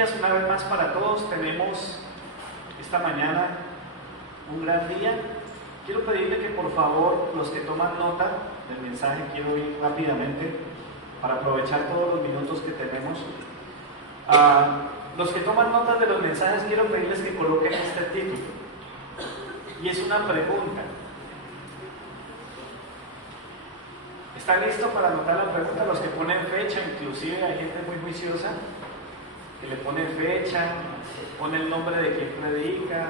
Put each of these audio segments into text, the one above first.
días una vez más para todos. Tenemos esta mañana un gran día. Quiero pedirle que por favor los que toman nota del mensaje, quiero ir rápidamente para aprovechar todos los minutos que tenemos. Los que toman notas de los mensajes, quiero pedirles que coloquen este título, y es una pregunta. ¿Está listo para anotar la pregunta? Los que ponen fecha, inclusive hay gente muy juiciosa que le pone fecha, pone el nombre de quien predica.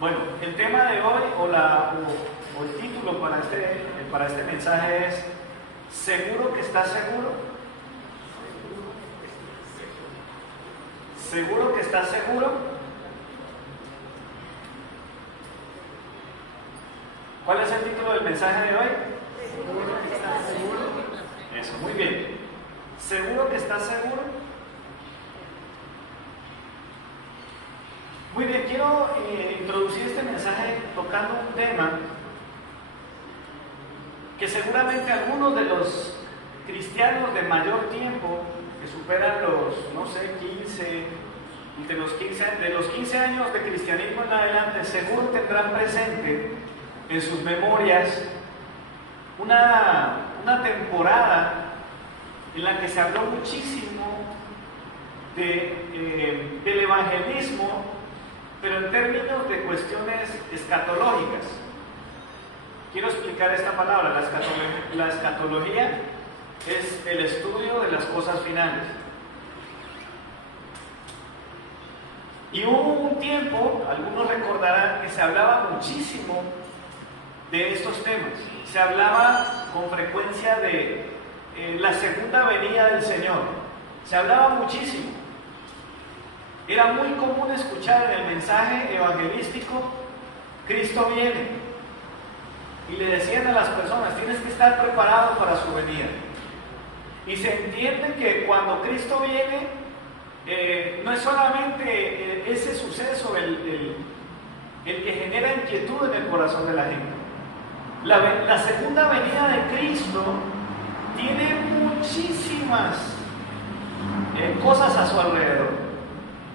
Bueno, el tema de hoy o el título para este mensaje es ¿seguro que estás seguro? ¿Seguro que estás seguro? ¿Cuál es el título del mensaje de hoy? ¿Seguro que estás seguro? Eso, muy bien. ¿Seguro que estás seguro? Muy bien, quiero introducir este mensaje tocando un tema que seguramente algunos de los cristianos de mayor tiempo, que superan los, no sé, 15, de los 15 años de cristianismo en adelante, seguro tendrán presente en sus memorias una temporada en la que se habló muchísimo del evangelismo, pero en términos de cuestiones escatológicas. Quiero explicar esta palabra. La escatología es el estudio de las cosas finales. Y hubo un tiempo, algunos recordarán, que se hablaba muchísimo de estos temas. Se hablaba con frecuencia de la segunda venida del Señor. Se hablaba muchísimo. Era muy común escuchar en el mensaje evangelístico: Cristo viene. Y le decían a las personas: tienes que estar preparado para su venida. Y se entiende que cuando Cristo viene, no es solamente ese suceso el que genera inquietud en el corazón de la gente. La segunda venida de Cristo tiene muchísimas cosas a su alrededor.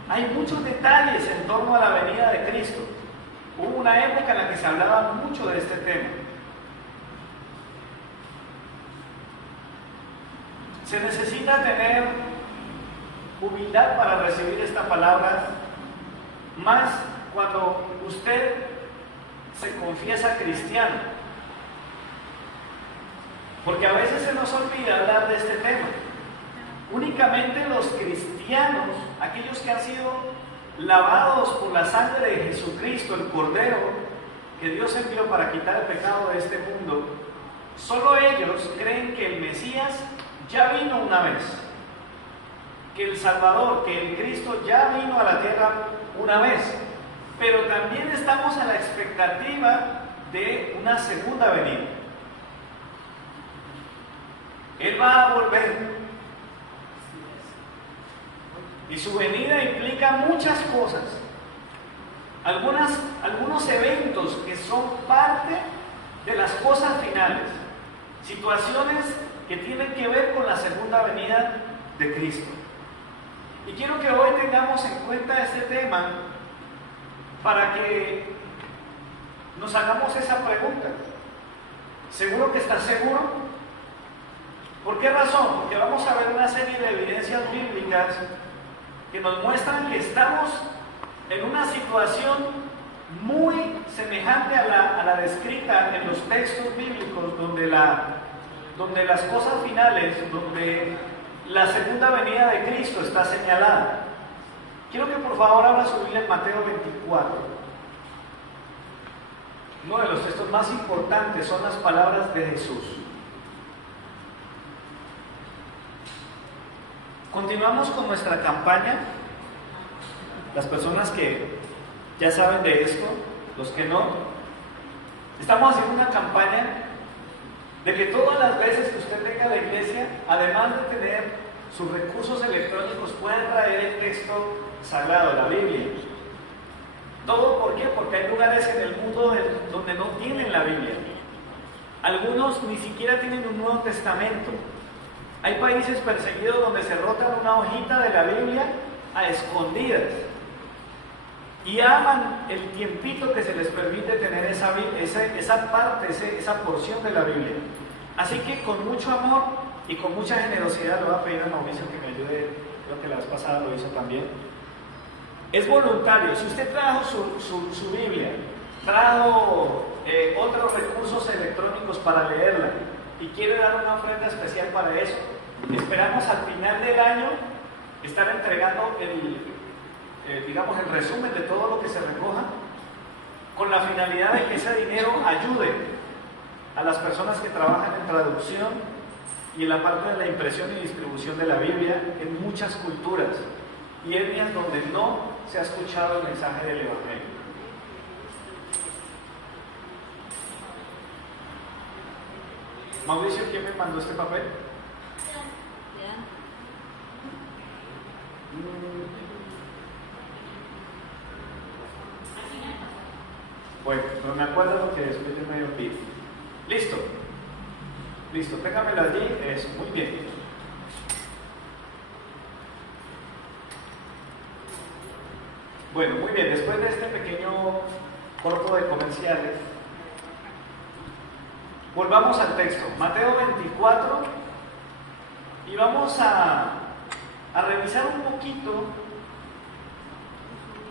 Hay muchos detalles en torno a la venida de Cristo. Hubo una época en la que se hablaba mucho de este tema. Se necesita tener humildad para recibir esta palabra, más cuando usted se confiesa cristiano, porque a veces se nos olvida hablar de este tema. Únicamente los cristianos, aquellos que han sido lavados por la sangre de Jesucristo, el Cordero que Dios envió para quitar el pecado de este mundo, solo ellos creen que el Mesías ya vino una vez, que el Salvador, que el Cristo ya vino a la tierra una vez, pero también estamos a la expectativa de una segunda venida. Él va a volver. Y su venida implica muchas cosas. Algunos eventos que son parte de las cosas finales. Situaciones que tienen que ver con la segunda venida de Cristo. Y quiero que hoy tengamos en cuenta este tema para que nos hagamos esa pregunta. ¿Seguro que estás seguro? ¿Por qué razón? Porque vamos a ver una serie de evidencias bíblicas que nos muestran que estamos en una situación muy semejante a la descrita en los textos bíblicos, donde las cosas finales, donde la segunda venida de Cristo está señalada. Quiero que por favor abra su Biblia en Mateo 24. Uno de los textos más importantes son las palabras de Jesús. Continuamos con nuestra campaña. Las personas que ya saben de esto, los que no, estamos haciendo una campaña de que todas las veces que usted venga a la iglesia, además de tener sus recursos electrónicos, pueda traer el texto sagrado, la Biblia. ¿Todo por qué? Porque hay lugares en el mundo donde no tienen la Biblia. Algunos ni siquiera tienen un Nuevo Testamento. Hay países perseguidos donde se rotan una hojita de la Biblia a escondidas y aman el tiempito que se les permite tener esa parte, esa porción de la Biblia. Así que con mucho amor y con mucha generosidad le voy a pedir a Mauricio que me ayude, creo que la vez pasada lo hizo también. Es voluntario. Si usted trajo su Biblia, trajo otros recursos electrónicos para leerla y quiere dar una ofrenda especial para eso, esperamos al final del año estar entregando el resumen de todo lo que se recoja, con la finalidad de que ese dinero ayude a las personas que trabajan en traducción y en la parte de la impresión y distribución de la Biblia en muchas culturas y etnias donde no se ha escuchado el mensaje del Evangelio. Mauricio, ¿quién me mandó este papel? Bueno, no me acuerdo que después de medio pie. Listo, téngamelo allí, eso, muy bien. Bueno, muy bien, después de este pequeño corto de comerciales, volvamos al texto, Mateo 24, y vamos a revisar un poquito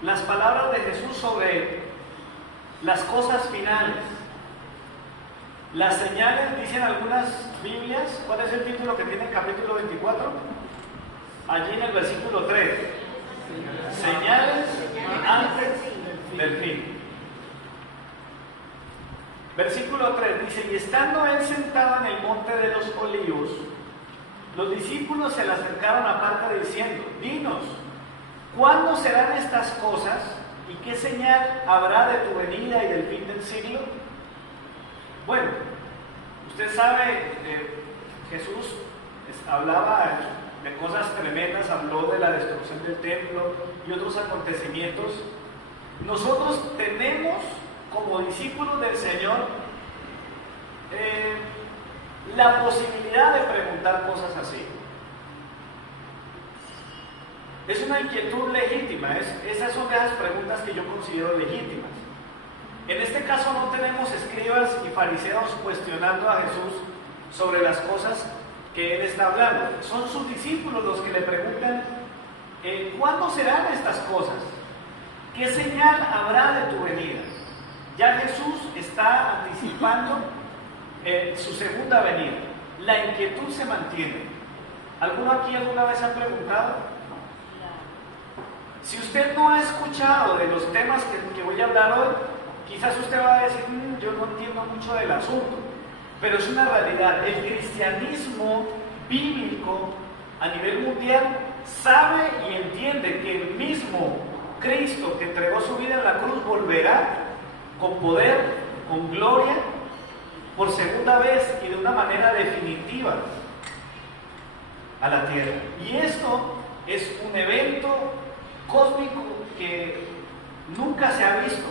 las palabras de Jesús sobre las cosas finales. Las señales, dicen algunas Biblias. ¿Cuál es el título que tiene el capítulo 24? Allí en el versículo 3. Señales antes del fin. Versículo 3 dice: y estando él sentado en el monte de los olivos, los discípulos se le acercaron aparte diciendo: dinos, ¿cuándo serán estas cosas? ¿Y qué señal habrá de tu venida y del fin del siglo? Bueno, usted sabe, Jesús hablaba de cosas tremendas, habló de la destrucción del templo y otros acontecimientos. Nosotros tenemos, como discípulos del Señor, la posibilidad de preguntar cosas así. Es una inquietud legítima, esas son de las preguntas que yo considero legítimas. En este caso no tenemos escribas y fariseos cuestionando a Jesús sobre las cosas que Él está hablando. Son sus discípulos los que le preguntan: ¿cuándo serán estas cosas? ¿Qué señal habrá de tu venida? Ya Jesús está anticipando su segunda venida. La inquietud se mantiene. ¿Alguno aquí alguna vez ha preguntado? Si usted no ha escuchado de los temas que voy a hablar hoy, quizás usted va a decir: yo no entiendo mucho del asunto, pero es una realidad. El cristianismo bíblico a nivel mundial sabe y entiende que el mismo Cristo que entregó su vida en la cruz volverá con poder, con gloria, por segunda vez y de una manera definitiva a la tierra. Y esto es un evento cósmico que nunca se ha visto.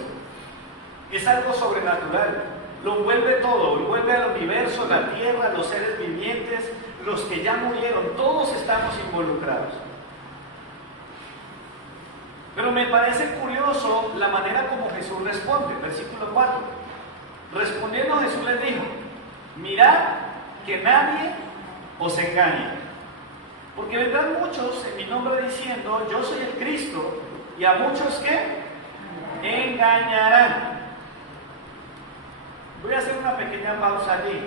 Es algo sobrenatural. Lo envuelve todo, envuelve al universo, la tierra, los seres vivientes, los que ya murieron, todos estamos involucrados. Pero me parece curioso la manera como Jesús responde. Versículo 4. Respondiendo Jesús les dijo: mirad que nadie os engañe. Porque vendrán muchos en mi nombre diciendo: yo soy el Cristo, y a muchos que engañarán. Voy a hacer una pequeña pausa allí.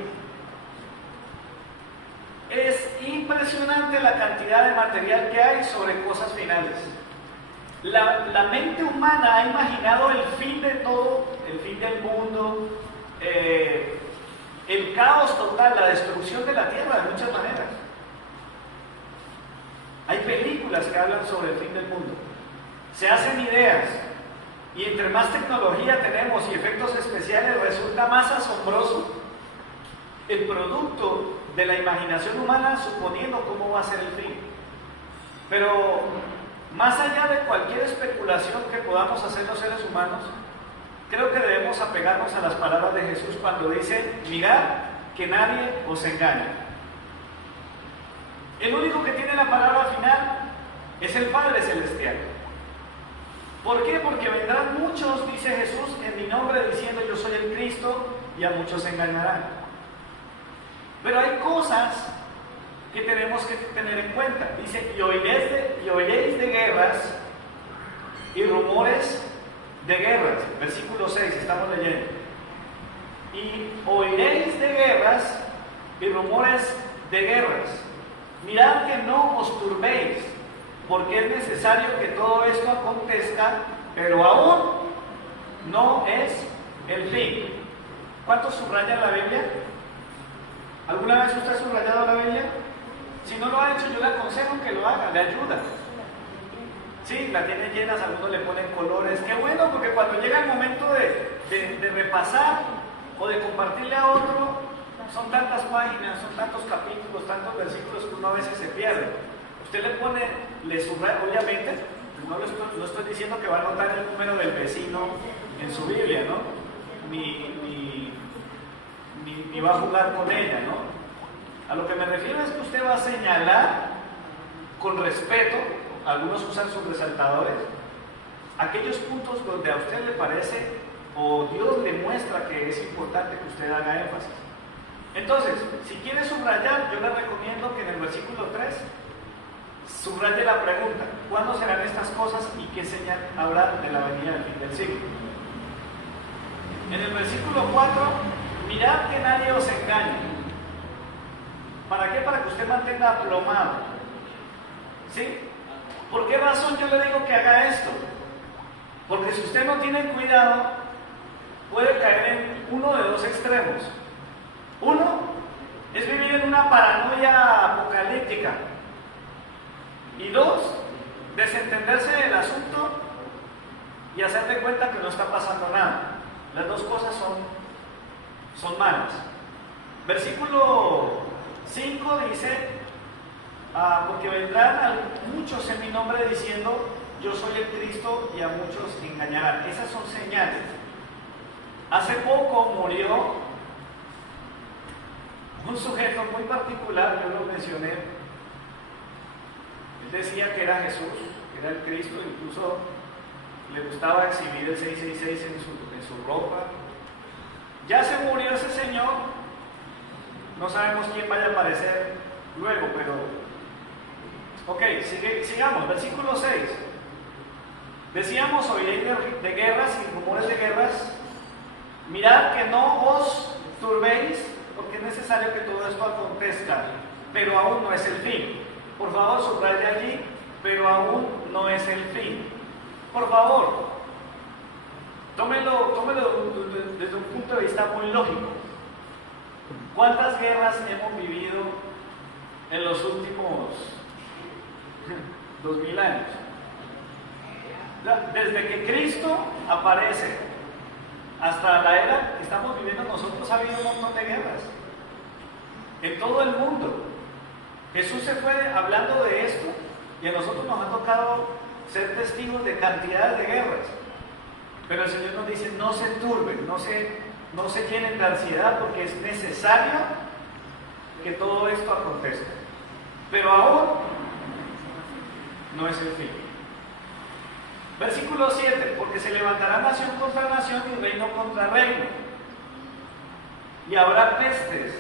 Es impresionante la cantidad de material que hay sobre cosas finales. La mente humana ha imaginado el fin de todo, el fin del mundo, el caos total, la destrucción de la tierra de muchas maneras. Hay películas que hablan sobre el fin del mundo. Se hacen ideas. Y entre más tecnología tenemos y efectos especiales, resulta más asombroso el producto de la imaginación humana, suponiendo cómo va a ser el fin. Pero más allá de cualquier especulación que podamos hacer los seres humanos, creo que debemos apegarnos a las palabras de Jesús cuando dice: mirad que nadie os engañe. El único que tiene la palabra final es el Padre Celestial. ¿Por qué? Porque vendrán muchos, dice Jesús, en mi nombre diciendo yo soy el Cristo, y a muchos se engañarán. Pero hay cosas que tenemos que tener en cuenta. Dice, y oiréis de guerras y rumores de guerras. Versículo 6, estamos leyendo. Y oiréis de guerras y rumores de guerras. Mirad que no os turbéis, porque es necesario que todo esto acontezca, pero aún no es el fin. ¿Cuántos subrayan la Biblia? ¿Alguna vez usted ha subrayado la Biblia? Si no lo ha hecho, yo le aconsejo que lo haga, le ayuda. Sí, la tiene llenas, algunos le ponen colores. Qué bueno, porque cuando llega el momento de repasar o de compartirle a otro, son tantas páginas, son tantos capítulos, tantos versículos que uno a veces se pierde. Usted le pone, le subraya, obviamente, no estoy diciendo que va a anotar el número del vecino en su Biblia, ¿no? Ni va a jugar con ella, ¿no? A lo que me refiero es que usted va a señalar con respeto, algunos usan sus resaltadores, aquellos puntos donde a usted le parece o Dios le muestra que es importante que usted haga énfasis. Entonces, si quiere subrayar, yo le recomiendo que en el versículo 3 subraye la pregunta: ¿cuándo serán estas cosas y qué señal habrá de la venida del fin del siglo? En el versículo 4, mirad que nadie os engañe. ¿Para qué? Para que usted mantenga aplomado. ¿Sí? ¿Por qué razón yo le digo que haga esto? Porque si usted no tiene cuidado, puede caer en uno de dos extremos. Uno es vivir en una paranoia apocalíptica. Y dos, desentenderse del asunto y hacer de cuenta que no está pasando nada. Las dos cosas son malas. Versículo 5 dice, porque vendrán muchos en mi nombre diciendo, yo soy el Cristo, y a muchos engañarán. Esas son señales. Hace poco murió un sujeto muy particular, yo lo mencioné. Él decía que era Jesús, que era el Cristo, incluso le gustaba exhibir el 666 en su ropa. Ya se murió ese señor, no sabemos quién vaya a aparecer luego, pero ok, sigamos, versículo 6. Decíamos, oiréis de guerras y rumores de guerras. Mirad que no os turbéis, porque es necesario que todo esto acontezca, pero aún no es el fin. Por favor, subraye allí, pero aún no es el fin. Por favor, tómelo desde un punto de vista muy lógico. ¿Cuántas guerras hemos vivido en los últimos 2000 años? Desde que Cristo aparece hasta la era que estamos viviendo nosotros, ha habido un montón de guerras en todo el mundo. Jesús se fue hablando de esto y a nosotros nos ha tocado ser testigos de cantidades de guerras. Pero el Señor nos dice, no se turben, no se llenen de ansiedad, porque es necesario que todo esto acontezca. Pero aún no es el fin. Versículo 7, porque se levantará nación contra nación y reino contra reino. Y habrá pestes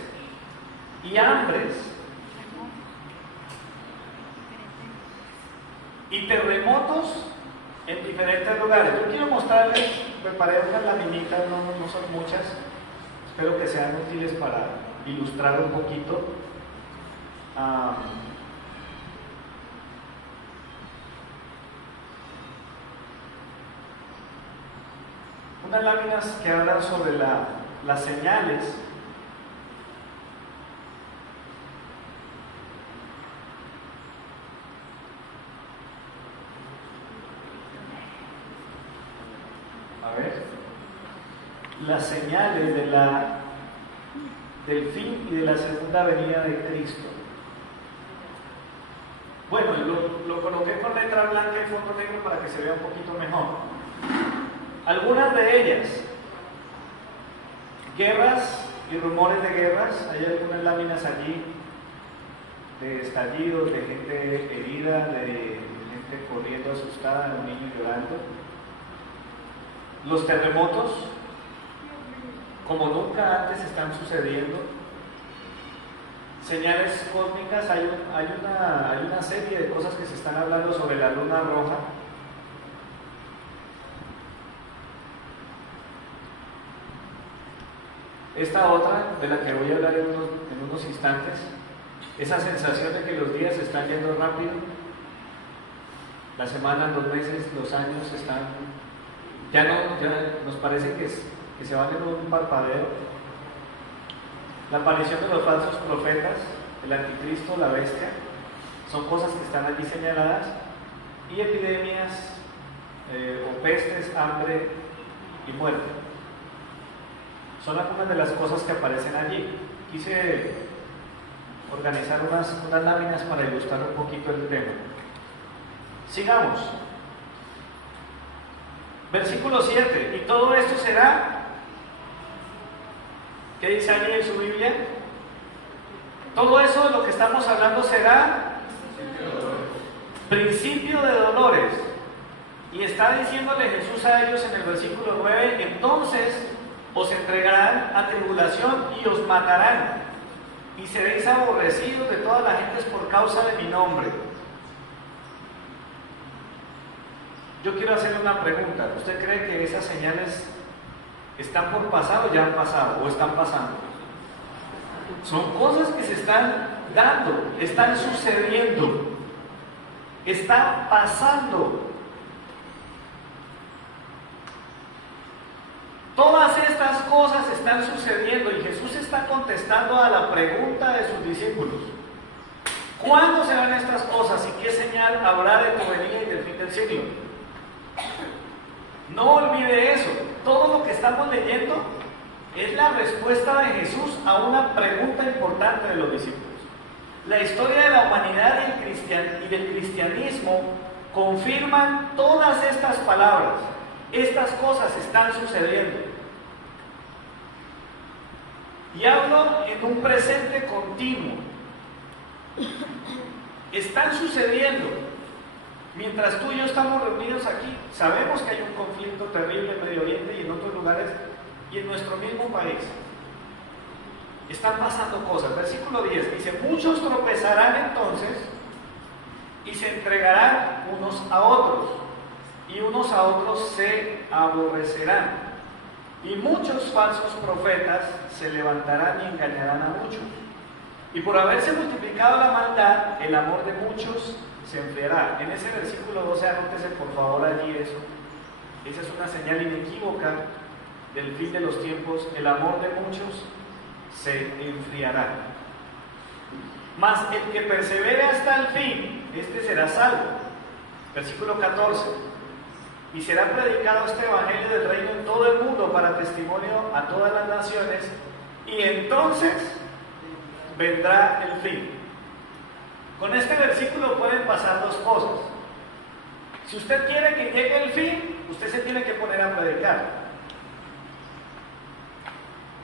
y hambres y terremotos en diferentes lugares. Yo quiero mostrarles, preparé unas laminitas, no son muchas, espero que sean útiles para ilustrar un poquito. Unas láminas que hablan sobre las señales las señales del fin y de la segunda venida de Cristo. Bueno, lo coloqué con letra blanca y fondo negro para que se vea un poquito mejor. Algunas de ellas, guerras y rumores de guerras. Hay algunas láminas allí de estallidos, de gente herida, de gente corriendo asustada, un niño llorando. Los terremotos, como nunca antes, están sucediendo. Señales cósmicas, hay una serie de cosas que se están hablando sobre la luna roja. Esta otra, de la que voy a hablar en unos instantes, esa sensación de que los días se están yendo rápido, las semanas, los meses, los años están, ya nos parece que se van en un parpadeo. La aparición de los falsos profetas, el anticristo, la bestia, son cosas que están allí señaladas, y epidemias o pestes, hambre y muerte. Son algunas de las cosas que aparecen allí. Quise organizar unas láminas para ilustrar un poquito el tema. Sigamos. Versículo 7. Y todo esto será, ¿qué dice allí en su Biblia? Todo eso de lo que estamos hablando será principio de dolores. Y está diciéndole Jesús a ellos en el versículo 9: entonces os entregarán a tribulación y os matarán, y seréis aborrecidos de todas las gentes por causa de mi nombre. Yo quiero hacerle una pregunta. ¿Usted cree que esas señales están por pasar o ya han pasado o están pasando? Son cosas que se están dando, están sucediendo, están pasando. Todas estas cosas están sucediendo y Jesús está contestando a la pregunta de sus discípulos: ¿cuándo serán estas cosas y qué señal habrá de tu venida y del fin del siglo? No olvide eso. Todo lo que estamos leyendo es la respuesta de Jesús a una pregunta importante de los discípulos. La historia de la humanidad y del cristianismo confirman todas estas palabras. Estas cosas están sucediendo. Y hablo en un presente continuo. Están sucediendo. Mientras tú y yo estamos reunidos aquí, sabemos que hay un conflicto terrible en Medio Oriente y en otros lugares y en nuestro mismo país. Están pasando cosas. Versículo 10 dice: muchos tropezarán entonces y se entregarán unos a otros, y unos a otros se aborrecerán. Y muchos falsos profetas se levantarán y engañarán a muchos. Y por haberse multiplicado la maldad, el amor de muchos se enfriará. En ese versículo 12, anótese por favor allí eso. Esa es una señal inequívoca del fin de los tiempos. El amor de muchos se enfriará. Mas el que persevere hasta el fin, este será salvo. Versículo 14. Y será predicado este evangelio del reino en todo el mundo para testimonio a todas las naciones, y entonces vendrá el fin. Con este versículo pueden pasar dos cosas. Si usted quiere que llegue el fin, usted se tiene que poner a predicar,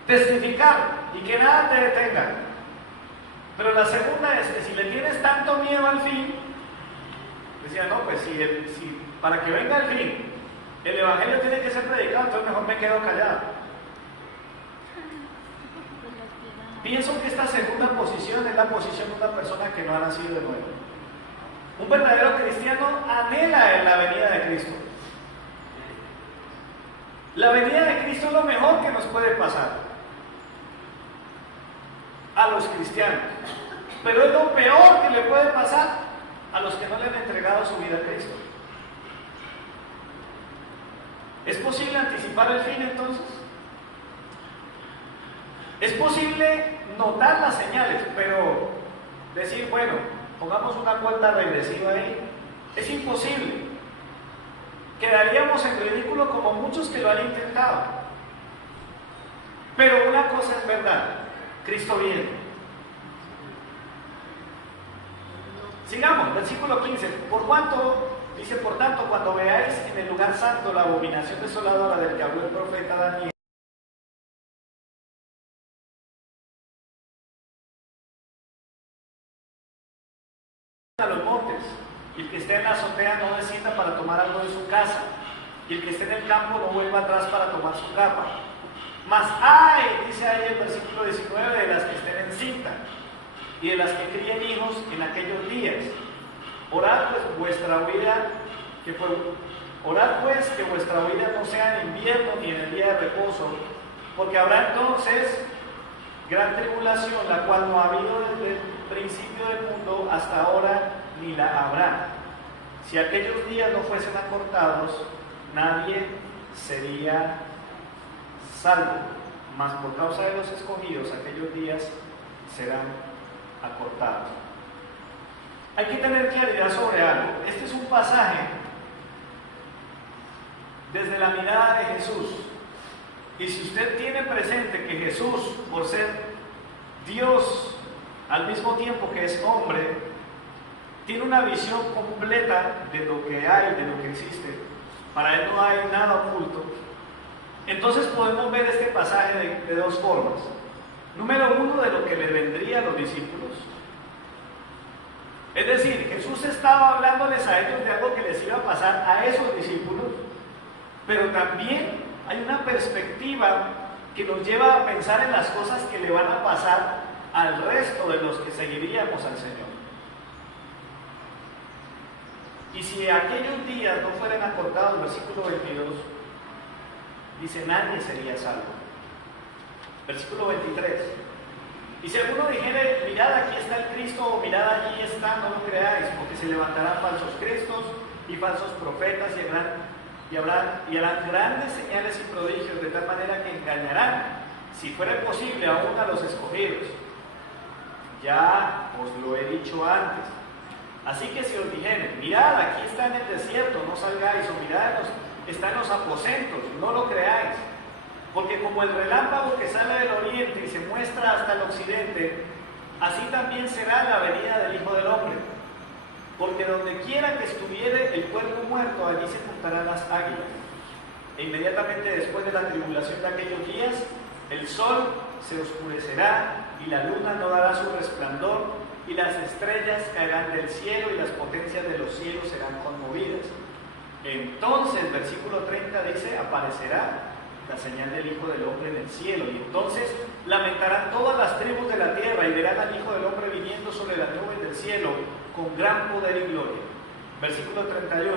testificar y que nada te detenga. Pero la segunda es que si le tienes tanto miedo al fin, decía, no, pues si para que venga el fin, el evangelio tiene que ser predicado, entonces mejor me quedo callado. Pienso que esta segunda posición es la posición de una persona que no ha nacido de nuevo. Un verdadero cristiano anhela en la venida de Cristo. La venida de Cristo es lo mejor que nos puede pasar a los cristianos, pero es lo peor que le puede pasar a los que no le han entregado su vida a Cristo. ¿Es posible anticipar el fin entonces? Es posible notar las señales, pero decir, bueno, pongamos una cuenta regresiva ahí, es imposible. Quedaríamos en ridículo como muchos que lo han intentado. Pero una cosa es verdad: Cristo viene. Sigamos, versículo 15. Dice, por tanto, cuando veáis en el lugar santo la abominación desoladora del que habló el profeta Daniel, a los montes, y el que esté en la azotea no descienda para tomar algo de su casa, y el que esté en el campo no vuelva atrás para tomar su capa. Mas ay, dice ahí el versículo 19, de las que estén en cinta y de las que críen hijos en aquellos días. Orad pues vuestra huida que vuestra huida no sea en invierno ni en el día de reposo, porque habrá entonces gran tribulación, la cual no ha habido desde el principio del mundo hasta ahora, ni la habrá. Si aquellos días no fuesen acortados, nadie sería salvo, mas por causa de los escogidos, aquellos días serán acortados. Hay que tener claridad sobre algo. Este es un pasaje desde la mirada de Jesús. Y si usted tiene presente que Jesús, por ser Dios al mismo tiempo que es hombre, tiene una visión completa de lo que hay, de lo que existe, para él no hay nada oculto, entonces podemos ver este pasaje de dos formas. Número uno, de lo que le vendría a los discípulos. Es decir, Jesús estaba hablándoles a ellos de algo que les iba a pasar a esos discípulos, pero también hay una perspectiva que nos lleva a pensar en las cosas que le van a pasar al resto de los que seguiríamos al Señor. Y si aquellos días no fueran acortados, versículo 22, dice, nadie sería salvo. Versículo 23. Y si alguno dijere, mirad, aquí está el Cristo, o mirad, allí está, no lo creáis, porque se levantarán falsos cristos y falsos profetas y harán grandes señales y prodigios, de tal manera que engañarán, si fuera posible, aún a los escogidos. Ya os lo he dicho antes. Así que si os dijeren, mirad, aquí está en el desierto, no salgáis, o mirad, está en los aposentos, no lo creáis. Porque como el relámpago que sale del oriente y se muestra hasta el occidente, así también será la venida del Hijo del Hombre. Porque donde quiera que estuviere el cuerpo muerto, allí se juntarán las águilas. E inmediatamente después de la tribulación de aquellos días, el sol se oscurecerá y la luna no dará su resplandor, y las estrellas caerán del cielo y las potencias de los cielos serán conmovidas. Entonces, versículo 30 dice, aparecerá la señal del Hijo del Hombre en el cielo, y entonces lamentarán todas las tribus de la tierra y verán al Hijo del Hombre viniendo sobre las nubes del cielo con gran poder y gloria. Versículo 31,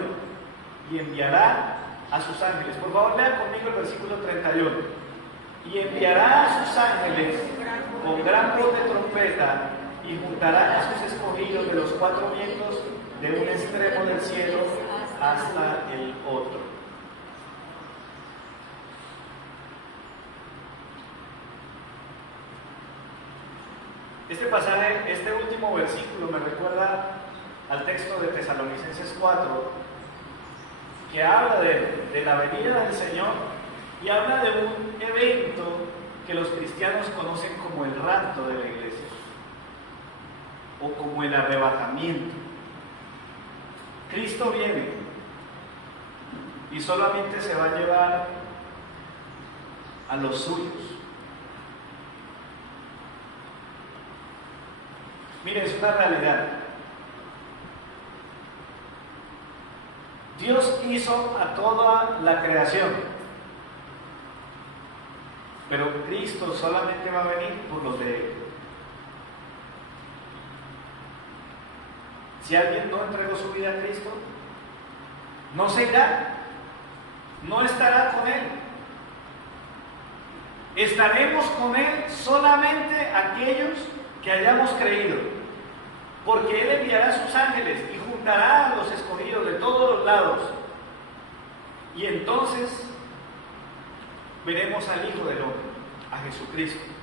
y enviará a sus ángeles. Por favor, lean conmigo el versículo 31. Y enviará a sus ángeles con gran voz de trompeta, y juntarán a sus escogidos de los cuatro vientos, de un extremo del cielo hasta el otro. Este pasaje, este último versículo me recuerda al texto de Tesalonicenses 4, que habla de la venida del Señor y habla de un evento que los cristianos conocen como el rapto de la iglesia o como el arrebatamiento. Cristo viene y solamente se va a llevar a los suyos. Mire, es una realidad. Dios hizo a toda la creación, pero Cristo solamente va a venir por los de Él. Si alguien no entregó su vida a Cristo, no se irá, no estará con Él. Estaremos con Él solamente aquellos que hayamos creído, porque Él enviará a sus ángeles y juntará a los escogidos de todos los lados, y entonces veremos al Hijo del Hombre, a Jesucristo.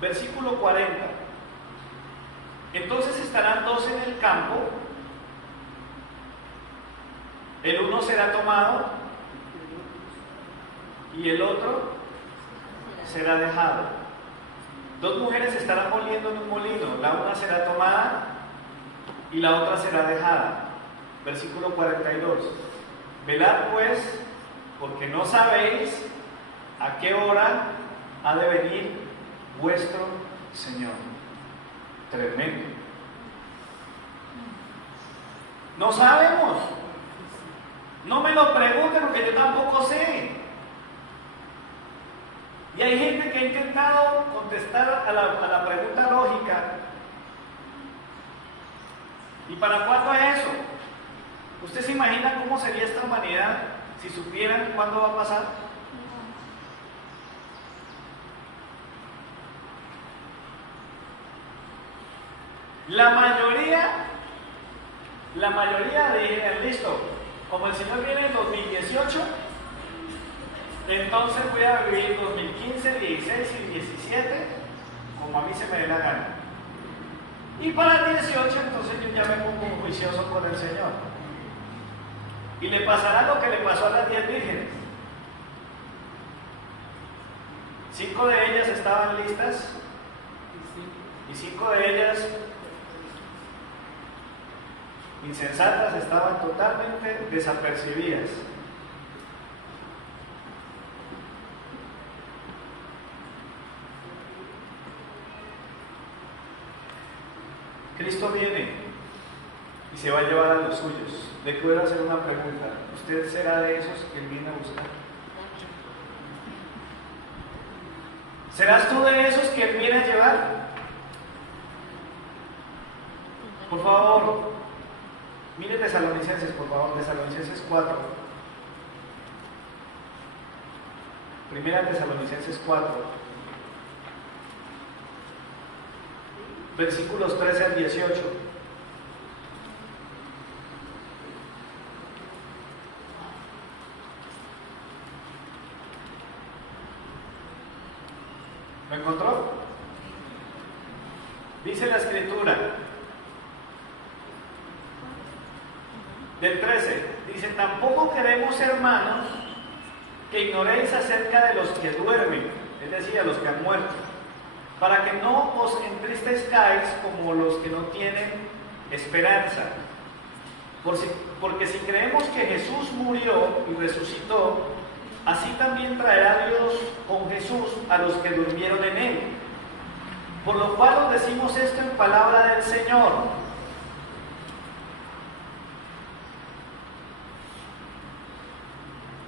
Versículo 40. Entonces estarán dos en el campo, el uno será tomado y el otro será dejado. Dos mujeres estarán moliendo en un molino, la una será tomada y la otra será dejada. Versículo 42. Velad pues, porque no sabéis a qué hora ha de venir vuestro Señor. Tremendo. No sabemos. No me lo pregunten porque yo tampoco sé. Y hay gente que ha intentado contestar a la pregunta lógica. ¿Y para cuándo es eso? ¿Usted se imagina cómo sería esta humanidad si supieran cuándo va a pasar? La mayoría dijeron, listo, como el Señor viene en 2018, entonces voy a vivir 2015, 16 y 17, como a mí se me dé la gana. Y para el 18, entonces yo ya me pongo juicioso con el Señor. Y le pasará lo que le pasó a las 10 vírgenes. 5 de ellas estaban listas y 5 de ellas insensatas, estaban totalmente desapercibidas. Cristo viene y se va a llevar a los suyos. Le puedo hacer una pregunta. ¿Usted será de esos que viene a buscar? ¿Serás tú de esos que viene a llevar? Por favor, mire Tesalonicenses, por favor, Tesalonicenses 4. Primera Tesalonicenses 4. Versículos 13 al 18. ¿Lo encontró? Dice la Escritura, del 13, dice: tampoco queremos, hermanos, que ignoréis acerca de los que duermen, es decir, a los que han muerto, para que no os entristezcáis como los que no tienen esperanza. Porque si creemos que Jesús murió y resucitó, así también traerá Dios con Jesús a los que durmieron en él. Por lo cual os decimos esto en palabra del Señor: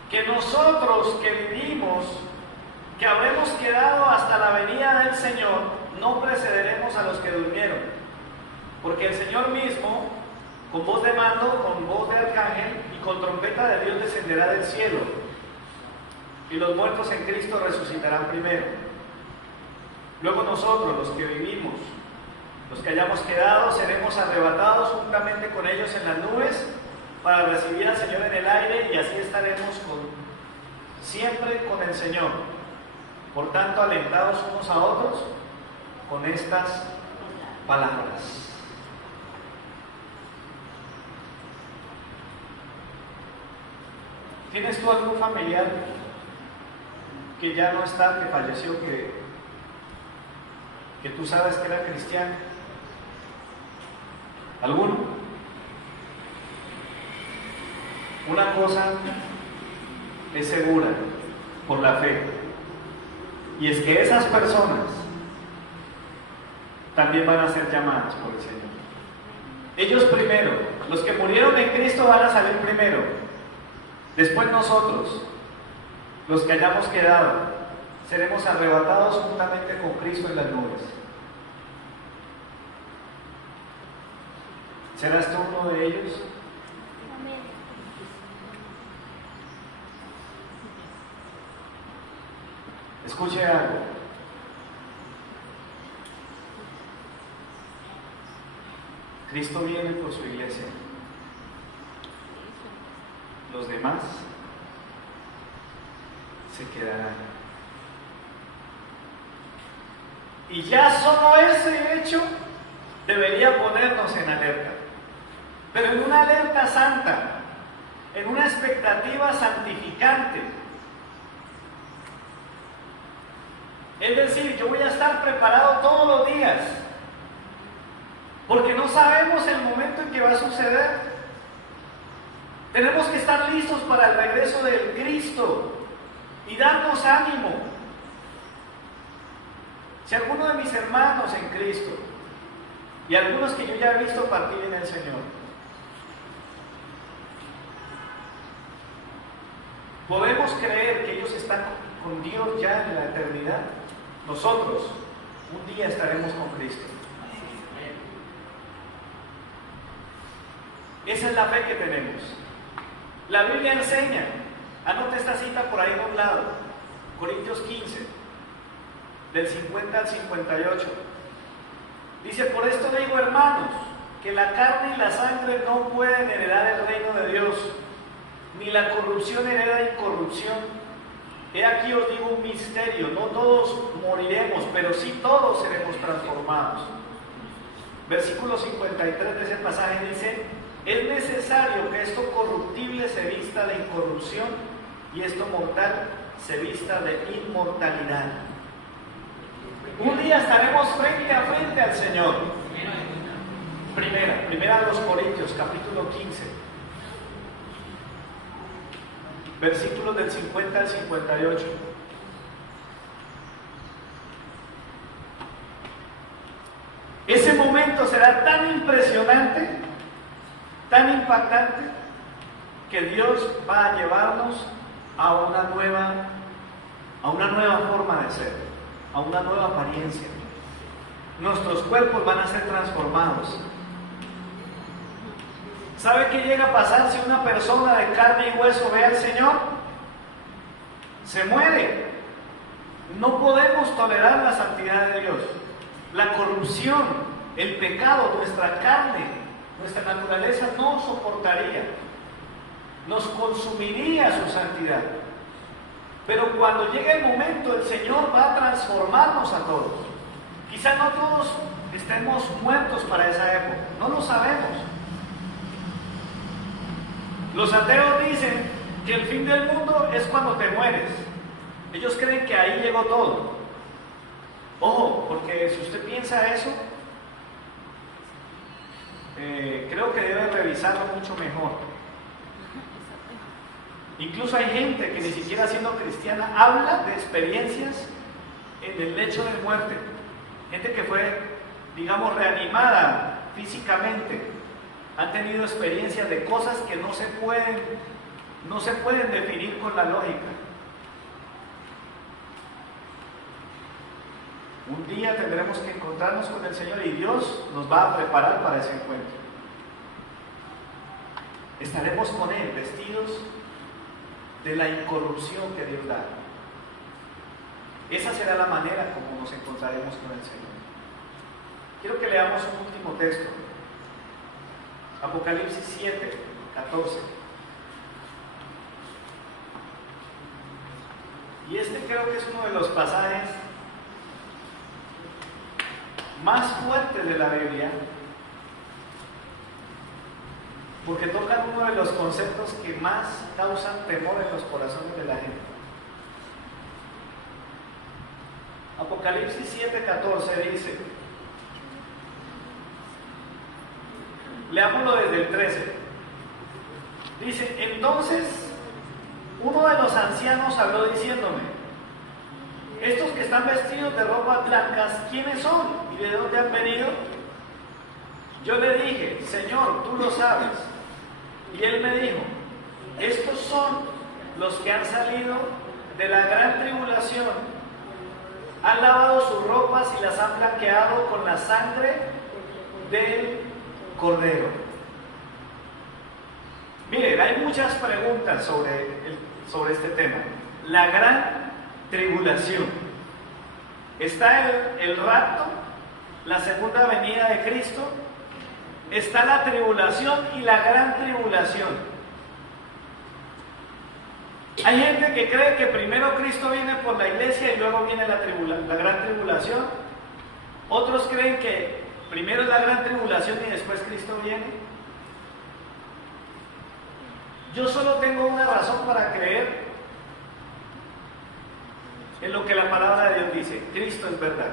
que nosotros que vivimos, que habremos quedado hasta la venida del Señor, no precederemos a los que durmieron. Porque el Señor mismo, con voz de mando, con voz de arcángel y con trompeta de Dios, descenderá del cielo, y los muertos en Cristo resucitarán primero. Luego nosotros, los que vivimos, los que hayamos quedado, seremos arrebatados juntamente con ellos en las nubes para recibir al Señor en el aire, y así estaremos siempre con el Señor. Por tanto, alentados unos a otros con estas palabras. ¿Tienes tú algún familiar que ya no está, que falleció, que tú sabes que era cristiano? ¿Alguno? Una cosa es segura por la fe, y es que esas personas también van a ser llamadas por el Señor. Ellos primero, los que murieron en Cristo, van a salir primero. Después nosotros, los que hayamos quedado, seremos arrebatados juntamente con Cristo en las nubes. ¿Serás tú uno de ellos? Escuche algo. Cristo viene por su iglesia. Los demás se quedarán. Y ya solo ese hecho debería ponernos en alerta, pero en una alerta santa, en una expectativa santificante. Es decir, yo voy a estar preparado todos los días, porque no sabemos el momento en que va a suceder. Tenemos que estar listos para el regreso del Cristo y darnos ánimo. Si alguno de mis hermanos en Cristo y algunos que yo ya he visto partir en el Señor. ¿Podemos creer que ellos están con Dios ya en la eternidad? Nosotros un día estaremos con Cristo. Esa es la fe que tenemos. La Biblia enseña, anote esta cita por ahí a un lado, Corintios 15, del 50 al 58. Dice: por esto digo, hermanos, que la carne y la sangre no pueden heredar el reino de Dios, ni la corrupción hereda incorrupción. He aquí os digo un misterio: no todos moriremos, pero sí todos seremos transformados. Versículo 53 de ese pasaje dice: es necesario que esto corruptible se vista de incorrupción y esto mortal se vista de inmortalidad. Un día estaremos frente a frente al Señor. Primera de los Corintios, capítulo 15, versículos del 50 al 58. Ese momento será tan impresionante, tan impactante, que Dios va a llevarnos a una nueva forma de ser, a una nueva apariencia. Nuestros cuerpos van a ser transformados. ¿Sabe qué llega a pasar si una persona de carne y hueso ve al Señor? Se muere. No podemos tolerar la santidad de Dios. La corrupción, el pecado, nuestra carne, nuestra naturaleza no soportaría. Nos consumiría su santidad. Pero cuando llegue el momento, el Señor va a transformarnos a todos. Quizá no todos estemos muertos para esa época, no lo sabemos. Los ateos dicen que el fin del mundo es cuando te mueres. Ellos creen que ahí llegó todo. Ojo, porque si usted piensa eso, creo que debe revisarlo mucho mejor. Incluso hay gente que ni siquiera siendo cristiana habla de experiencias en el lecho de muerte. Gente que fue, digamos, reanimada físicamente. Han tenido experiencias de cosas que no se pueden definir con la lógica. Un día tendremos que encontrarnos con el Señor y Dios nos va a preparar para ese encuentro. Estaremos con Él vestidos de la incorrupción que Dios da. Esa será la manera como nos encontraremos con el Señor. Quiero que leamos un último texto. Apocalipsis 7, 14. Y este creo que es uno de los pasajes más fuertes de la Biblia, porque tocan uno de los conceptos que más causan temor en los corazones de la gente. Apocalipsis 7, 14 dice, leámoslo desde el 13. Dice: entonces uno de los ancianos habló diciéndome: estos que están vestidos de ropas blancas, ¿quiénes son y de dónde han venido? Yo le dije: Señor, tú lo sabes. Y él me dijo: estos son los que han salido de la gran tribulación, han lavado sus ropas y las han blanqueado con la sangre del Cordero. Miren, hay muchas preguntas sobre este tema. La gran tribulación. Está el rapto, la segunda venida de Cristo. Está la tribulación y la gran tribulación. Hay gente que cree que primero Cristo viene por la iglesia y luego viene la gran tribulación. Otros creen que primero es la gran tribulación y después Cristo viene. Yo solo tengo una razón para creer en lo que la palabra de Dios dice: Cristo es verdad.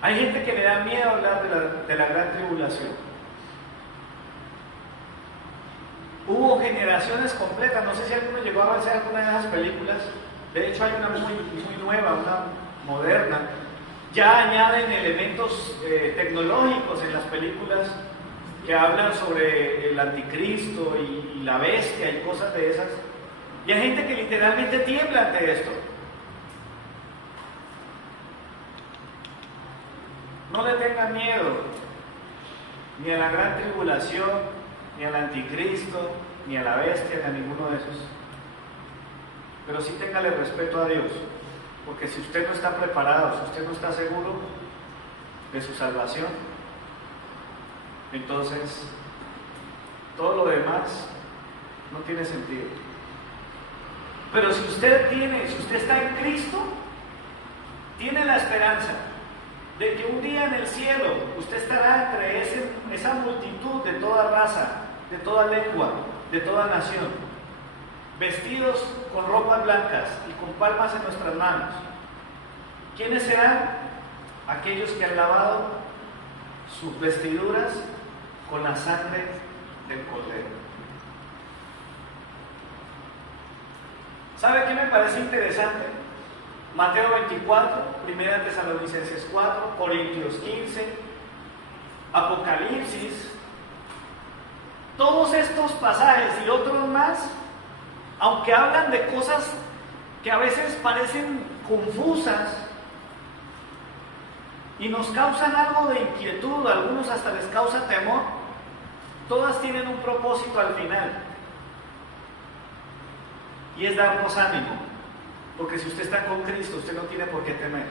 Hay gente que le da miedo hablar de la gran tribulación. Hubo generaciones completas, no sé si alguno llegó a ver alguna de esas películas. De hecho hay una muy nueva, una moderna, Ya añaden elementos tecnológicos en las películas que hablan sobre el anticristo y la bestia y cosas de esas. Y hay gente que literalmente tiembla ante esto. No le tengan miedo ni a la gran tribulación, ni al anticristo, ni a la bestia, ni a ninguno de esos. Pero sí téngale respeto a Dios, porque si usted no está preparado, si usted no está seguro de su salvación, entonces todo lo demás no tiene sentido. Pero si usted está en Cristo, tiene la esperanza de que un día en el cielo usted estará entre esa multitud de toda raza, de toda lengua, de toda nación, vestidos con ropas blancas y con palmas en nuestras manos. ¿Quiénes serán? Aquellos que han lavado sus vestiduras con la sangre del Cordero. ¿Sabe qué me parece interesante? Mateo 24, 1 Tesalonicenses 4, Corintios 15, Apocalipsis. Todos estos pasajes y otros más, aunque hablan de cosas que a veces parecen confusas y nos causan algo de inquietud, a algunos hasta les causa temor, todas tienen un propósito al final, y es darnos ánimo. Porque si usted está con Cristo, usted no tiene por qué temer.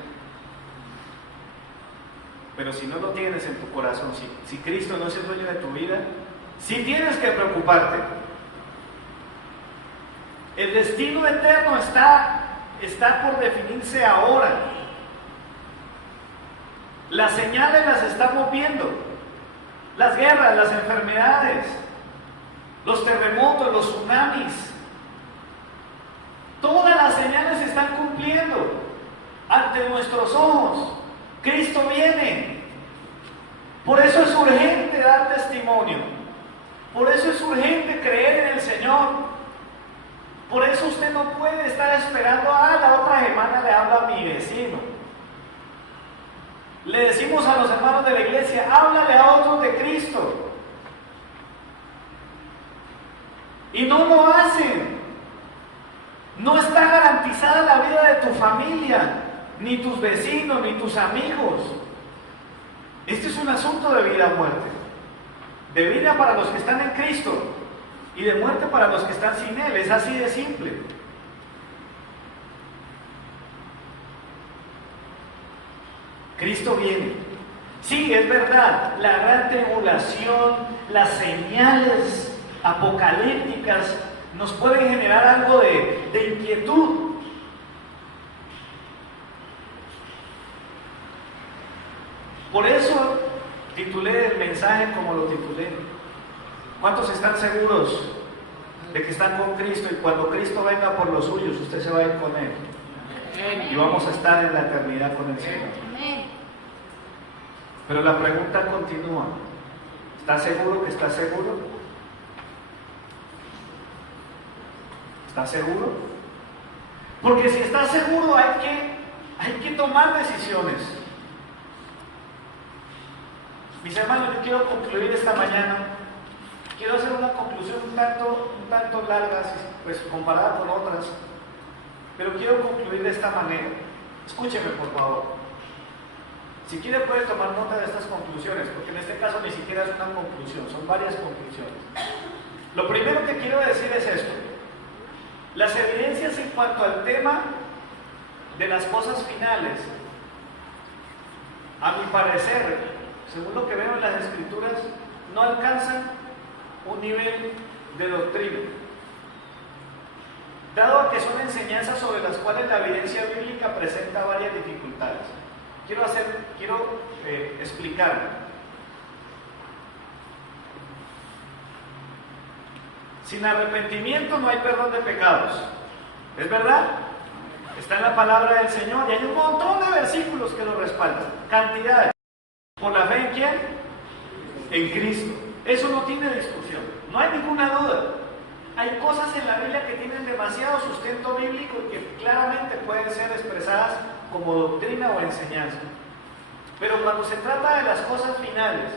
Pero si no lo tienes en tu corazón, si Cristo no es el dueño de tu vida, sí tienes que preocuparte. El destino eterno está por definirse ahora. Las señales las estamos viendo. Las guerras, las enfermedades, los terremotos, los tsunamis. Todas las señales se están cumpliendo ante nuestros ojos. Cristo viene. Por eso es urgente dar testimonio. Por eso es urgente creer en el Señor. Por eso usted no puede estar esperando, la otra semana le hablo a mi vecino. Le decimos a los hermanos de la iglesia, háblale a otros de Cristo. Y no lo hacen. No está garantizada la vida de tu familia, ni tus vecinos, ni tus amigos. Este es un asunto de vida o muerte. De vida para los que están en Cristo y de muerte para los que están sin Él. Es así de simple. Cristo viene. Sí, es verdad, la gran tribulación, las señales apocalípticas nos pueden generar algo de inquietud. Por eso titulé el mensaje como lo titulé. ¿Cuántos están seguros de que están con Cristo y cuando Cristo venga por los suyos, usted se va a ir con Él? Y vamos a estar en la eternidad con el Señor. Pero la pregunta continúa. ¿Está seguro que está seguro? ¿Estás seguro? Porque si estás seguro hay que tomar decisiones. Mis hermanos, yo quiero concluir esta mañana. Quiero hacer una conclusión un tanto larga, pues comparada con otras. Pero quiero concluir de esta manera. Escúcheme, por favor. Si quiere puede tomar nota de estas conclusiones, porque en este caso ni siquiera es una conclusión, son varias conclusiones. Lo primero que quiero decir es esto. Las evidencias en cuanto al tema de las cosas finales, a mi parecer, según lo que veo en las Escrituras, no alcanzan un nivel de doctrina. Dado que son enseñanzas sobre las cuales la evidencia bíblica presenta varias dificultades. Quiero explicarlo. Sin arrepentimiento no hay perdón de pecados. ¿Es verdad? Está en la palabra del Señor y hay un montón de versículos que lo respaldan. Cantidades. ¿Por la fe en quién? En Cristo. Eso no tiene discusión. No hay ninguna duda. Hay cosas en la Biblia que tienen demasiado sustento bíblico y que claramente pueden ser expresadas como doctrina o enseñanza. Pero cuando se trata de las cosas finales,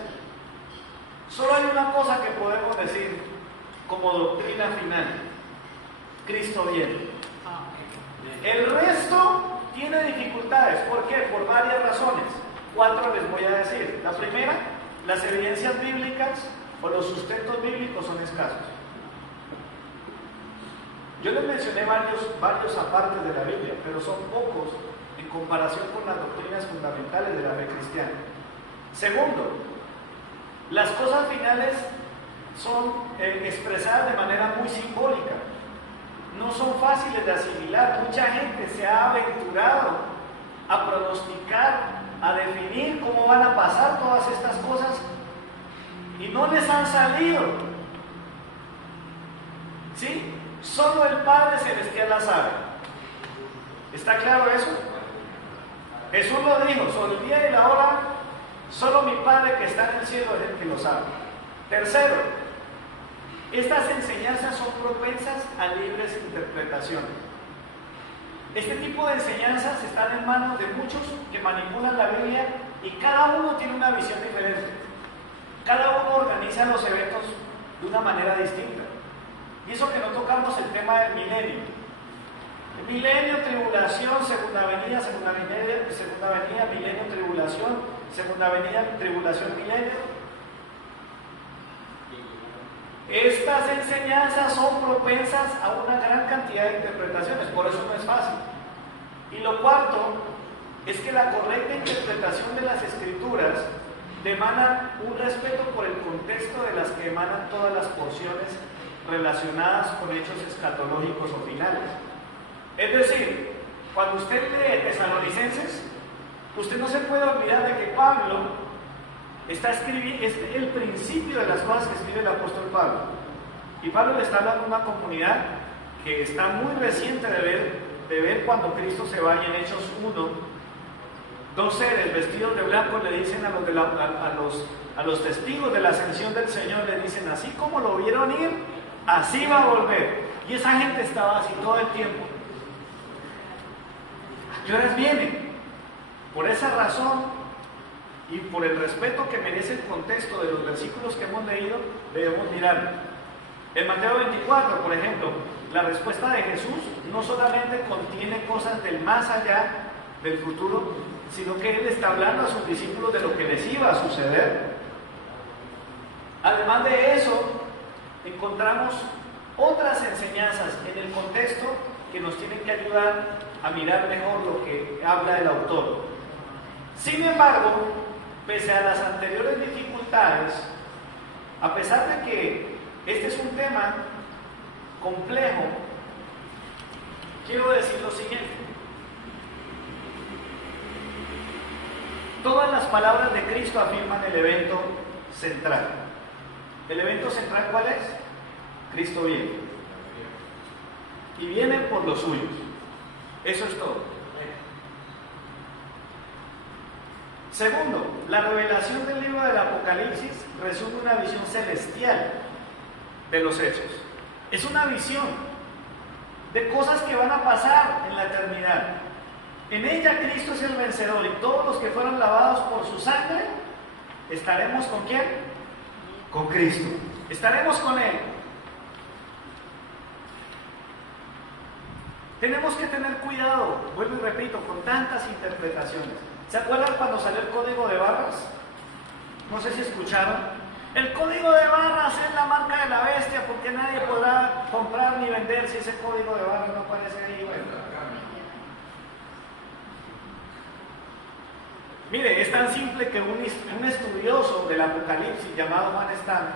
solo hay una cosa que podemos decir como doctrina final: Cristo viene. El resto tiene dificultades. ¿Por qué? Por varias razones. 4 les voy a decir. La primera, las evidencias bíblicas o los sustentos bíblicos son escasos. Yo les mencioné varios apartes de la Biblia, pero son pocos en comparación con las doctrinas fundamentales de la fe cristiana. Segundo, las cosas finales son expresadas de manera muy simbólica. No son fáciles de asimilar. Mucha gente se ha aventurado a pronosticar, a definir cómo van a pasar todas estas cosas y no les han salido. ¿Sí? Solo el Padre Celestial la sabe. ¿Está claro eso? Jesús lo dijo: sobre el día y la hora, solo mi Padre que está en el cielo es el que lo sabe. Tercero, estas enseñanzas son propensas a libres interpretaciones. Este tipo de enseñanzas están en manos de muchos que manipulan la Biblia y cada uno tiene una visión diferente. Cada uno organiza los eventos de una manera distinta. Y eso que no tocamos el tema del milenio. El milenio, tribulación, segunda venida, milenio, tribulación, segunda venida, tribulación, milenio. Estas enseñanzas son propensas a una gran cantidad de interpretaciones, por eso no es fácil. Y lo cuarto es que la correcta interpretación de las Escrituras demanda un respeto por el contexto de las que emanan todas las porciones relacionadas con hechos escatológicos o finales. Es decir, cuando usted lee Tesalonicenses, usted no se puede olvidar de que Pablo está escribiendo, es el principio de las cosas que escribe el apóstol Pablo. Y Pablo le está hablando a una comunidad que está muy reciente de ver cuando Cristo se va, y en Hechos 1, 2 seres vestidos de blanco le dicen a los testigos de la ascensión del Señor, le dicen: así como lo vieron ir, así va a volver. Y esa gente estaba así todo el tiempo. ¿A qué horas viene? Por esa razón y por el respeto que merece el contexto de los versículos que hemos leído, debemos mirar. En Mateo 24, por ejemplo, la respuesta de Jesús no solamente contiene cosas del más allá, del futuro, sino que Él está hablando a sus discípulos de lo que les iba a suceder. Además de eso, encontramos otras enseñanzas en el contexto que nos tienen que ayudar a mirar mejor lo que habla el autor. Sin embargo, pese a las anteriores dificultades, a pesar de que este es un tema complejo, quiero decir lo siguiente: todas las palabras de Cristo afirman el evento central. ¿El evento central cuál es? Cristo viene. Y viene por los suyos. Eso es todo. Segundo, la revelación del libro del Apocalipsis resume una visión celestial de los hechos. Es una visión de cosas que van a pasar en la eternidad. En ella Cristo es el vencedor, y todos los que fueron lavados por su sangre, ¿estaremos con quién? Con Cristo. Estaremos con Él. Tenemos que tener cuidado, vuelvo y repito, con tantas interpretaciones. ¿Se acuerdan cuando salió el código de barras? No sé si escucharon. El código de barras es la marca de la bestia, porque nadie podrá comprar ni vender si ese código de barras no aparece ahí. Mire, es tan simple que un estudioso del Apocalipsis llamado Juan Stan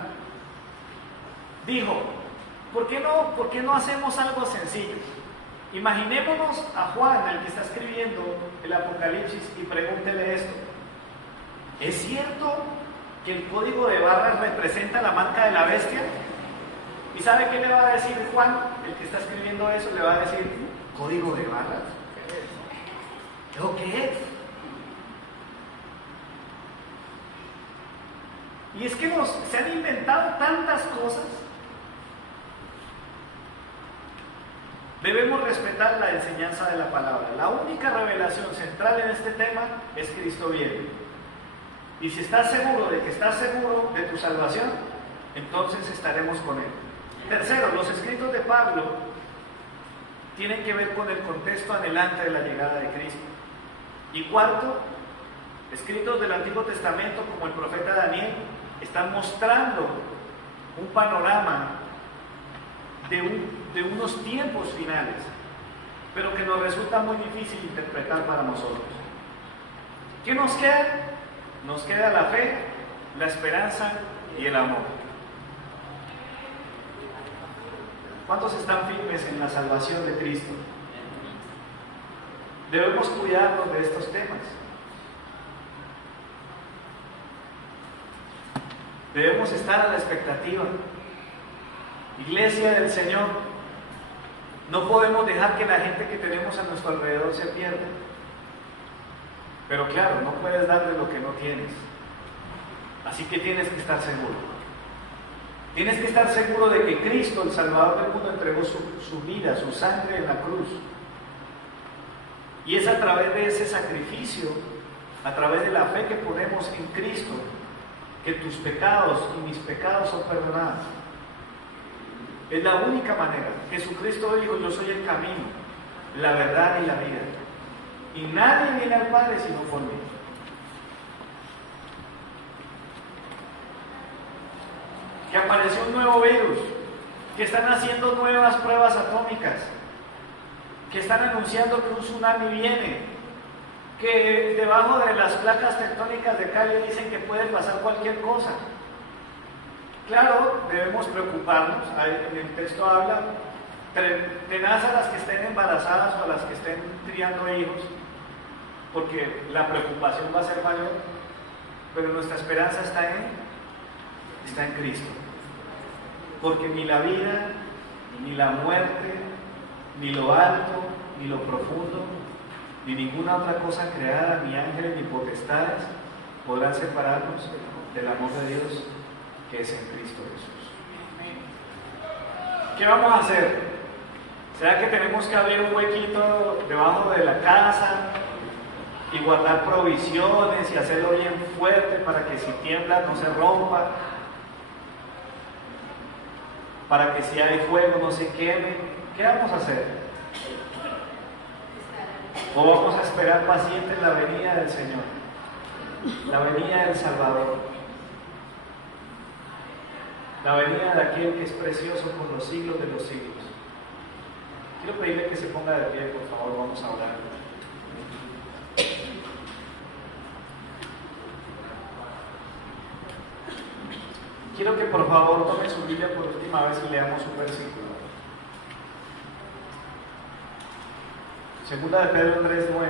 dijo: ¿por qué no hacemos algo sencillo? Imaginémonos a Juan, el que está escribiendo el Apocalipsis, y pregúntele esto: ¿es cierto que el código de barras representa la marca de la bestia? ¿Y sabe qué le va a decir Juan, el que está escribiendo eso? Le va a decir: ¿código de barras? ¿Lo qué es? Y es que se han inventado tantas cosas. Debemos respetar la enseñanza de la palabra. La única revelación central en este tema es Cristo viene. Y si estás seguro de que estás seguro de tu salvación, entonces estaremos con Él. Tercero, los escritos de Pablo tienen que ver con el contexto anhelante de la llegada de Cristo. Y cuarto, escritos del Antiguo Testamento como el profeta Daniel están mostrando un panorama de unos tiempos finales, pero que nos resulta muy difícil interpretar para nosotros. ¿Qué nos queda? Nos queda la fe, la esperanza y el amor. ¿Cuántos están firmes en la salvación de Cristo? Debemos cuidarnos de estos temas. Debemos estar a la expectativa. Iglesia del Señor, no podemos dejar que la gente que tenemos a nuestro alrededor se pierda. Pero claro, no puedes darle lo que no tienes. Así que tienes que estar seguro. Tienes que estar seguro de que Cristo, el Salvador del mundo, entregó su vida, su sangre en la cruz. Y es a través de ese sacrificio, a través de la fe que ponemos en Cristo, que tus pecados y mis pecados son perdonados. Es la única manera. Jesucristo dijo: yo soy el camino, la verdad y la vida. Y nadie viene al Padre sino por mí. Que apareció un nuevo virus, que están haciendo nuevas pruebas atómicas, que están anunciando que un tsunami viene, que debajo de las placas tectónicas de Cali dicen que puede pasar cualquier cosa. Claro, debemos preocuparnos. En el texto habla: tenaz a las que estén embarazadas o a las que estén criando hijos, porque la preocupación va a ser mayor, pero nuestra esperanza está en Cristo. Porque ni la vida, ni la muerte, ni lo alto, ni lo profundo, ni ninguna otra cosa creada, ni ángeles, ni potestades, podrán separarnos del amor de Dios que es en Cristo Jesús. ¿Qué vamos a hacer? ¿Será que tenemos que abrir un huequito debajo de la casa y guardar provisiones y hacerlo bien fuerte para que si tiembla no se rompa? Para que si hay fuego no se queme. ¿Qué vamos a hacer? ¿O vamos a esperar pacientes la venida del Señor, la venida del Salvador, la venida de aquel que es precioso por los siglos de los siglos? Quiero pedirle que se ponga de pie, por favor. Vamos a orar. Quiero que por favor tome su Biblia por última vez y leamos un versículo. Segunda de Pedro 3:9.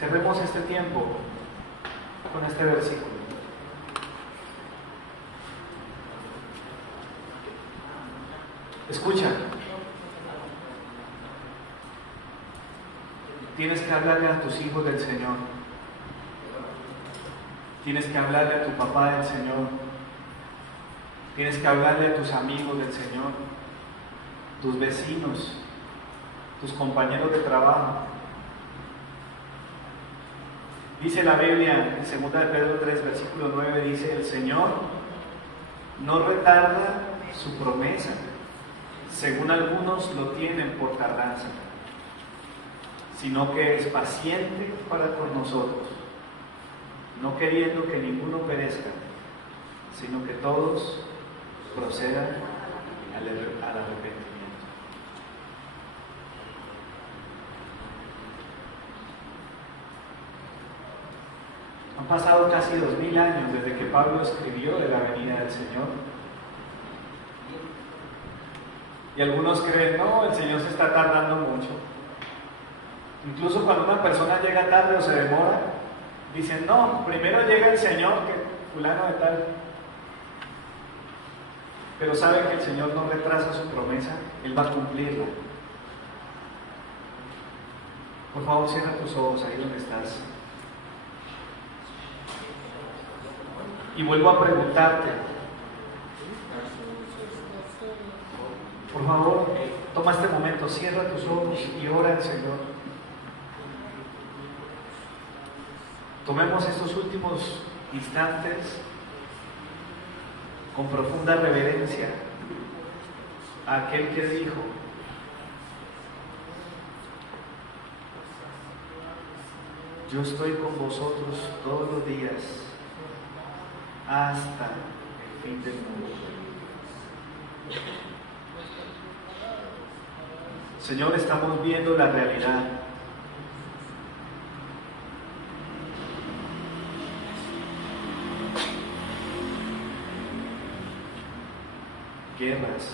Cerremos este tiempo con este versículo. Escucha. Tienes que hablarle a tus hijos del Señor. Tienes que hablarle a tu papá del Señor. Tienes que hablarle a tus amigos del Señor, tus vecinos, tus compañeros de trabajo. Dice la Biblia en 2 de Pedro 3, versículo 9, dice: el Señor no retarda su promesa, según algunos lo tienen por tardanza, sino que es paciente para con nosotros, no queriendo que ninguno perezca, sino que todos procedan al arrepentimiento. Han pasado casi 2000 años desde que Pablo escribió de la venida del Señor. Y algunos creen: no, el Señor se está tardando mucho. Incluso cuando una persona llega tarde o se demora, dicen: no, primero llega el Señor que fulano de tal. Pero saben que el Señor no retrasa su promesa, Él va a cumplirla. Por favor, cierra tus ojos ahí donde estás. Y vuelvo a preguntarte, por favor, toma este momento, cierra tus ojos y ora al Señor. Tomemos estos últimos instantes con profunda reverencia a aquel que dijo: yo estoy con vosotros todos los días hasta el fin del mundo. Señor, estamos viendo la realidad. Guerras,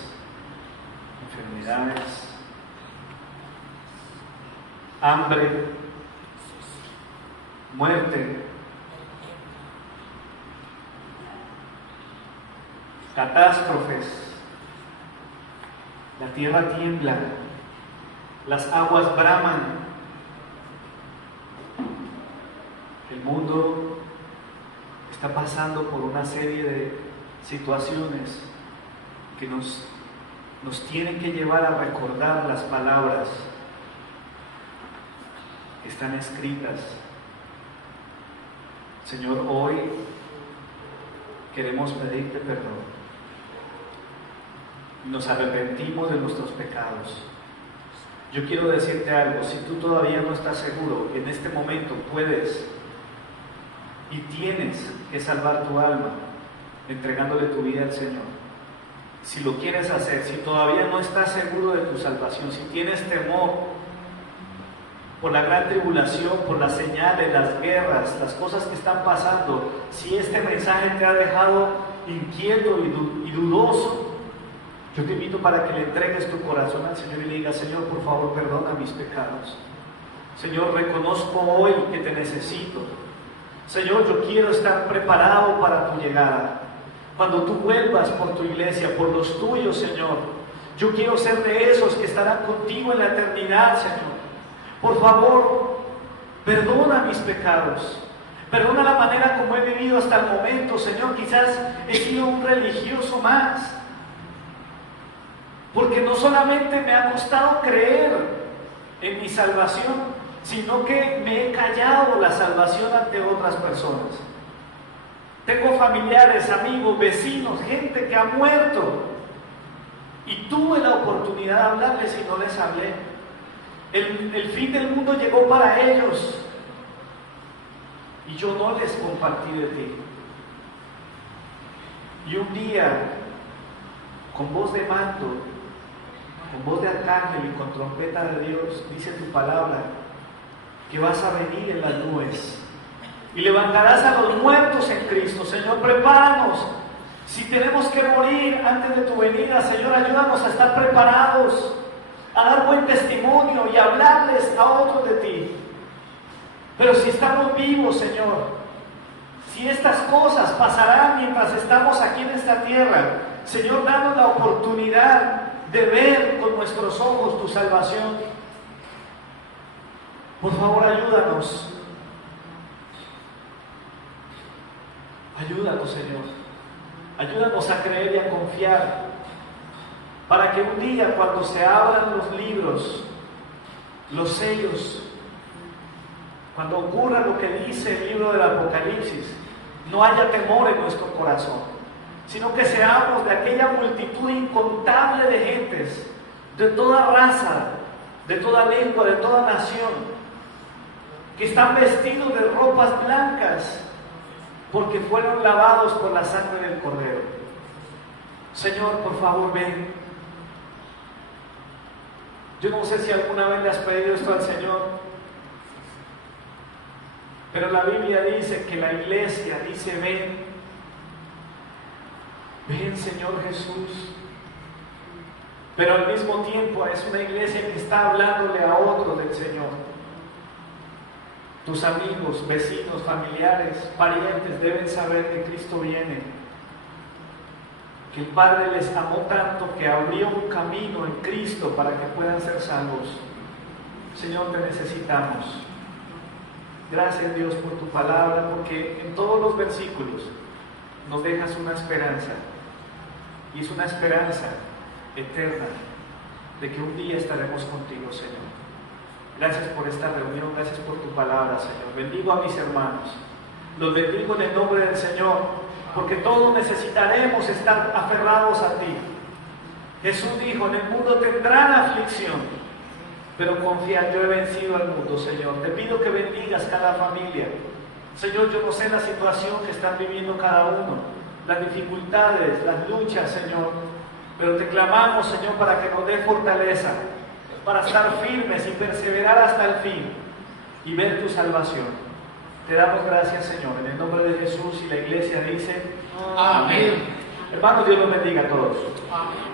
enfermedades, hambre, muerte, catástrofes. La tierra tiembla, las aguas braman, el mundo está pasando por una serie de situaciones que nos tienen que llevar a recordar las palabras que están escritas. Señor, hoy queremos pedirte perdón. Nos arrepentimos de nuestros pecados. Yo quiero decirte algo: si tú todavía no estás seguro, en este momento puedes y tienes que salvar tu alma entregándole tu vida al Señor. Si lo quieres hacer, si todavía no estás seguro de tu salvación, si tienes temor por la gran tribulación, por las señales, las guerras, las cosas que están pasando, si este mensaje te ha dejado inquieto y dudoso, yo te invito para que le entregues tu corazón al Señor y le digas: Señor, por favor, perdona mis pecados. Señor, reconozco hoy que te necesito. Señor, yo quiero estar preparado para tu llegada. Cuando tú vuelvas por tu iglesia, por los tuyos, Señor, yo quiero ser de esos que estarán contigo en la eternidad, Señor. Por favor, perdona mis pecados. Perdona la manera como he vivido hasta el momento, Señor. Quizás he sido un religioso más. Porque no solamente me ha costado creer en mi salvación, sino que me he callado la salvación ante otras personas. Tengo familiares, amigos, vecinos, gente que ha muerto y tuve la oportunidad de hablarles y no les hablé. El fin del mundo llegó para ellos y yo no les compartí de ti. Y un día, con voz de mando, con voz de arcángel y con trompeta de Dios, dice tu palabra que vas a venir en las nubes y levantarás a los muertos en Cristo. Señor, prepáranos. Si tenemos que morir antes de tu venida, Señor, ayúdanos a estar preparados, a dar buen testimonio y a hablarles a otros de ti. Pero si estamos vivos, Señor, si estas cosas pasarán mientras estamos aquí en esta tierra, Señor, danos la oportunidad de ver con nuestros ojos tu salvación. Por favor, ayúdanos. Ayúdanos, Señor. Ayúdanos a creer y a confiar, para que un día, cuando se abran los libros, los sellos, cuando ocurra lo que dice el libro del Apocalipsis, no haya temor en nuestro corazón, sino que seamos de aquella multitud incontable de gentes, de toda raza, de toda lengua, de toda nación, que están vestidos de ropas blancas, porque fueron lavados por la sangre del Cordero. Señor, por favor, ven. Yo no sé si alguna vez le has pedido esto al Señor, pero la Biblia dice que la iglesia dice: ven. Ven, Señor Jesús. Pero al mismo tiempo es una iglesia que está hablándole a otros del Señor. Tus amigos, vecinos, familiares, parientes deben saber que Cristo viene, que el Padre les amó tanto que abrió un camino en Cristo para que puedan ser salvos. Señor, te necesitamos. Gracias, Dios, por tu palabra, porque en todos los versículos nos dejas una esperanza, y es una esperanza eterna de que un día estaremos contigo, Señor. Gracias por esta reunión, gracias por tu palabra, Señor. Bendigo a mis hermanos, los bendigo en el nombre del Señor, porque todos necesitaremos estar aferrados a ti. Jesús dijo, en el mundo tendrán aflicción, pero confía, yo he vencido al mundo, Señor. Te pido que bendigas cada familia. Señor, yo no sé la situación que están viviendo cada uno, las dificultades, las luchas, Señor, pero te clamamos, Señor, para que nos dé fortaleza, para estar firmes y perseverar hasta el fin y ver tu salvación. Te damos gracias, Señor, en el nombre de Jesús, y la iglesia dice amén. Hermanos, Dios los bendiga a todos. Amén.